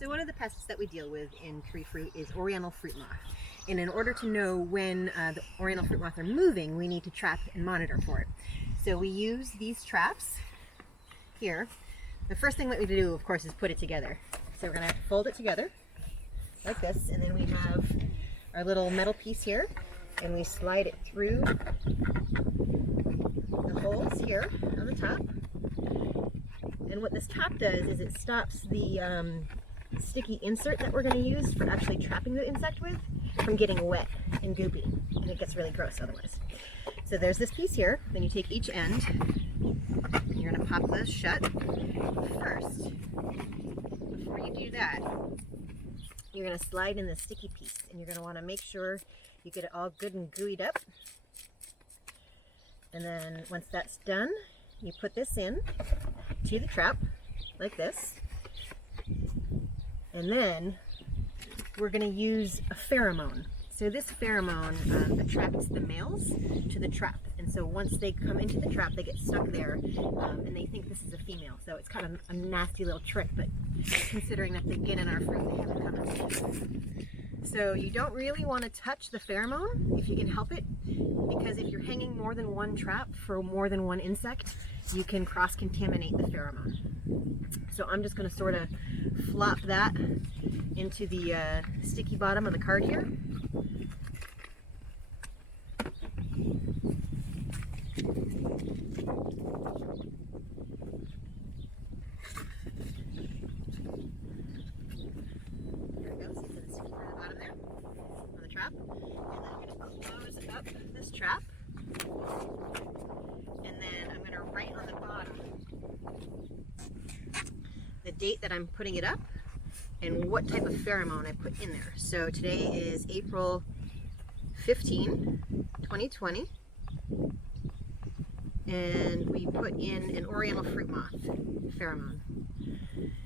So one of the pests that we deal with in tree fruit is Oriental fruit moth. And in order to know when the Oriental fruit moth are moving, we need to trap and monitor for it. So we use these traps here. The first thing that we do, of course, is put it together. So we're going to fold it together like this, and then we have our little metal piece here, and we slide it through the holes here on the top. And what this top does is it stops the sticky insert that we're going to use for actually trapping the insect with from getting wet and goopy, and it gets really gross otherwise. So there's this piece here, then you take each end, and you're going to pop those shut. First, before you do that, you're going to slide in the sticky piece, and you're going to want to make sure you get it all good and gooeyed up. And then once that's done, you put this in to the trap like this. And then we're going to use a pheromone. So this pheromone attracts the males to the trap. And so once they come into the trap, they get stuck there and they think this is a female. So it's kind of a nasty little trick, but considering that they get in our fruit, they have it coming. So you don't really want to touch the pheromone if you can help it, because if you're hanging more than one trap for more than one insect, you can cross-contaminate the pheromone. So I'm just going to sort of flop that into the sticky bottom of the card here. There it goes, it's in the sticky part of the bottom there on the trap. And then I'm going to close up this trap. And then I'm going to write on the bottom the date that I'm putting it up and what type of pheromone I put in there. So today is April 15, 2020, and we put in an Oriental fruit moth pheromone.